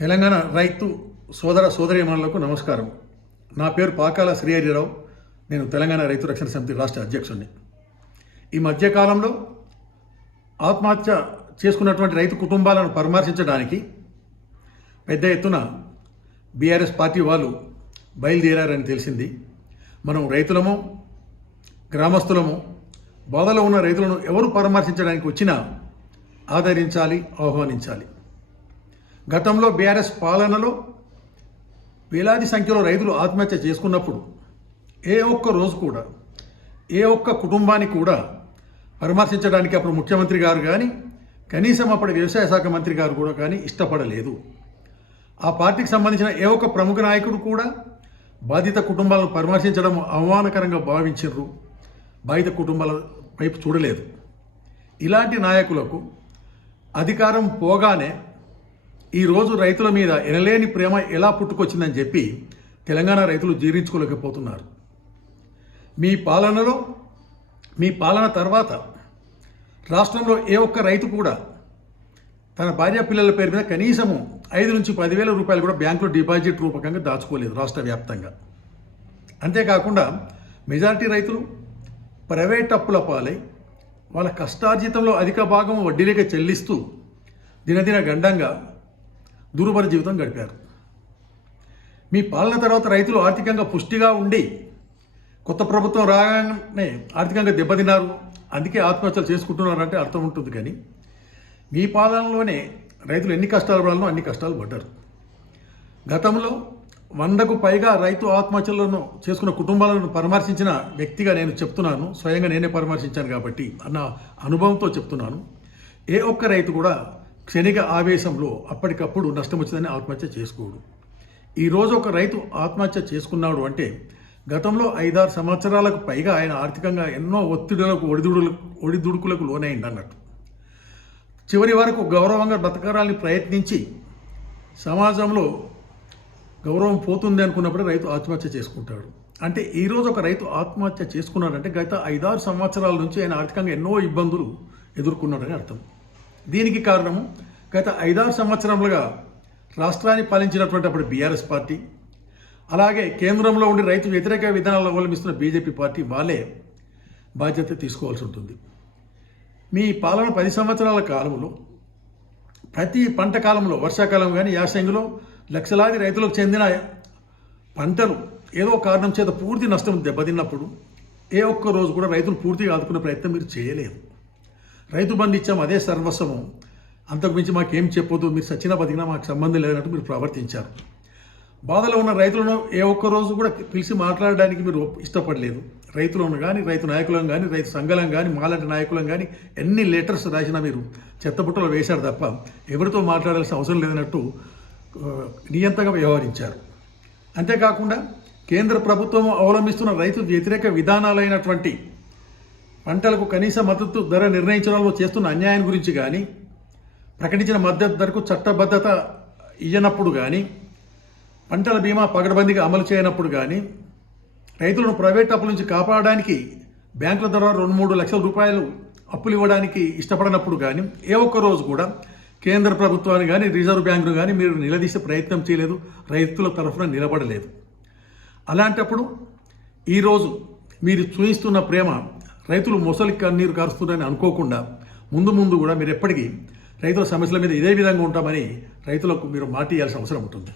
తెలంగాణ రైతు సోదర సోదరీమణులకు నమస్కారం. నా పేరు పాకాల శ్రీహరిరావు. నేను తెలంగాణ రైతు రక్షణ సమితి రాష్ట్ర అధ్యక్షుడిని. ఈ మధ్యకాలంలో ఆత్మహత్య చేసుకున్నటువంటి రైతు కుటుంబాలను పరామర్శించడానికి పెద్ద ఎత్తున బీఆర్ఎస్ పార్టీ వాళ్ళు బయలుదేరారని తెలిసింది. మనం రైతులము, గ్రామస్తులము, బాధలో ఉన్న రైతులను ఎవరు పరామర్శించడానికి వచ్చినా ఆదరించాలి, ఆహ్వానించాలి. గతంలో బీఆర్ఎస్ పాలనలో వేలాది సంఖ్యలో రైతులు ఆత్మహత్య చేసుకున్నప్పుడు ఏ ఒక్క రోజు కూడా ఏ ఒక్క కుటుంబాన్ని కూడా పరామర్శించడానికి అప్పుడు ముఖ్యమంత్రి గారు కానీ కనీసం అప్పటి వ్యవసాయ శాఖ మంత్రి గారు కూడా కానీ ఇష్టపడలేదు. ఆ పార్టీకి సంబంధించిన ఏ ఒక్క ప్రముఖ నాయకుడు కూడా బాధిత కుటుంబాలను పరామర్శించడం అవమానకరంగా భావించారు. బాధిత కుటుంబాల వైపు చూడలేదు. ఇలాంటి నాయకులకు అధికారం పోగానే ఈరోజు రైతుల మీద ఎనలేని ప్రేమ ఎలా పుట్టుకొచ్చిందని చెప్పి తెలంగాణ రైతులు జీర్ణించుకోలేకపోతున్నారు. మీ పాలన తర్వాత రాష్ట్రంలో ఏ ఒక్క రైతు కూడా తన భార్య పిల్లల పేరు మీద కనీసము 5 నుంచి 10,000 రూపాయలు కూడా బ్యాంకులో డిపాజిట్ రూపకంగా దాచుకోలేదు రాష్ట్ర వ్యాప్తంగా. అంతేకాకుండా మెజారిటీ రైతులు ప్రైవేట్ అప్పుల పాలై వాళ్ళ కష్టార్జితంలో అధిక భాగం వడ్డీలేక చెల్లిస్తూ దినదిన గండంగా దుర్భర జీవితం గడిపారు. మీ పాలన తర్వాత రైతులు ఆర్థికంగా పుష్టిగా ఉండి కొత్త ప్రభుత్వం రాగానే ఆర్థికంగా దెబ్బతిన్నారు, అందుకే ఆత్మహత్యలు చేసుకుంటున్నారంటే అర్థం ఉంటుంది. కానీ మీ పాలనలోనే రైతులు ఎన్ని కష్టాలు పడాలనో అన్ని కష్టాలు పడ్డారు. గతంలో 100కు పైగా రైతు ఆత్మహత్యలను చేసుకున్న కుటుంబాలను పరామర్శించిన వ్యక్తిగా నేను చెప్తున్నాను. స్వయంగా నేనే పరామర్శించాను కాబట్టి అన్న అనుభవంతో చెప్తున్నాను. ఏ ఒక్క రైతు కూడా క్షణిక ఆవేశంలో అప్పటికప్పుడు నష్టం వచ్చిందని ఆత్మహత్య చేసుకోడు. ఈరోజు ఒక రైతు ఆత్మహత్య చేసుకున్నాడు అంటే గతంలో 5-6 సంవత్సరాలకు పైగా ఆయన ఆర్థికంగా ఎన్నో ఒత్తిడులకు ఒడిదుడుకులకు లోనైంది అన్నట్టు. చివరి వరకు గౌరవంగా బతకాలని ప్రయత్నించి సమాజంలో గౌరవం పోతుంది అనుకున్నప్పుడు రైతు ఆత్మహత్య చేసుకుంటాడు. అంటే ఈరోజు ఒక రైతు ఆత్మహత్య చేసుకున్నాడంటే గత 5-6 సంవత్సరాల నుంచి ఆయన ఆర్థికంగా ఎన్నో ఇబ్బందులు ఎదుర్కొన్నాడని అర్థం. దీనికి కారణము గత 5-6 సంవత్సరాలుగా రాష్ట్రాన్ని పాలించినటువంటి అప్పుడు బీఆర్ఎస్ పార్టీ, అలాగే కేంద్రంలో ఉండి రైతు వ్యతిరేక విధానాలు అవలంబిస్తున్న బీజేపీ పార్టీ వాళ్ళే బాధ్యత తీసుకోవాల్సి ఉంటుంది. మీ పాలన 10 సంవత్సరాల కాలంలో ప్రతి పంట కాలంలో వర్షాకాలం కానీ యాసంగిలో లక్షలాది రైతులకు చెందిన పంటలు ఏదో కారణం చేత పూర్తి నష్టం దెబ్బతిన్నప్పుడు ఏ ఒక్క రోజు కూడా రైతులు పూర్తిగా ఆదుకునే ప్రయత్నం మీరు చేయలేదు. రైతు బంధు ఇచ్చాము, అదే సర్వస్వము, అంతకు మించి మాకేం చెప్పొద్దు, మీరు సచ్చినా బతికినా మాకు సంబంధం లేదన్నట్టు మీరు ప్రవర్తించారు. బాధలో ఉన్న రైతులను ఏ ఒక్క రోజు కూడా పిలిచి మాట్లాడడానికి మీరు ఇష్టపడలేదు. రైతులను కానీ, రైతు నాయకులను కానీ, రైతు సంఘాలను కానీ, మాలాంటి నాయకులను కానీ ఎన్ని లెటర్స్ రాసినా మీరు చెత్తబుట్టలో వేశారు తప్ప ఎవరితో మాట్లాడాల్సిన అవసరం లేదన్నట్టు నియంతగా వ్యవహరించారు. అంతేకాకుండా కేంద్ర ప్రభుత్వం అవలంబిస్తున్న రైతు వ్యతిరేక విధానాలైనటువంటి పంటలకు కనీస మద్దతు ధర నిర్ణయించడంలో చేస్తున్న అన్యాయం గురించి కానీ, ప్రకటించిన మద్దతు ధరకు చట్టబద్ధత ఇయ్యనప్పుడు కానీ, పంటల బీమా పగడబందీగా అమలు చేయనప్పుడు కానీ, రైతులను ప్రైవేట్ అప్పుల నుంచి కాపాడడానికి బ్యాంకుల ద్వారా 2-3 లక్షల రూపాయలు అప్పులు ఇవ్వడానికి ఇష్టపడినప్పుడు కానీ ఏ ఒక్క రోజు కూడా కేంద్ర ప్రభుత్వాన్ని కానీ రిజర్వ్ బ్యాంకును కానీ మీరు నిలదీసే ప్రయత్నం చేయలేదు, రైతుల తరఫున నిలబడలేదు. అలాంటప్పుడు ఈరోజు మీరు చూపిస్తున్న ప్రేమ రైతులు మొసలి కన్నీరు కారుస్తున్నారని అనుకోకుండా ముందు కూడా మీరు ఎప్పటికీ రైతుల సమస్యల మీద ఇదే విధంగా ఉంటామని రైతులకు మీరు మాట ఇవ్వాల్సిన అవసరం ఉంటుంది.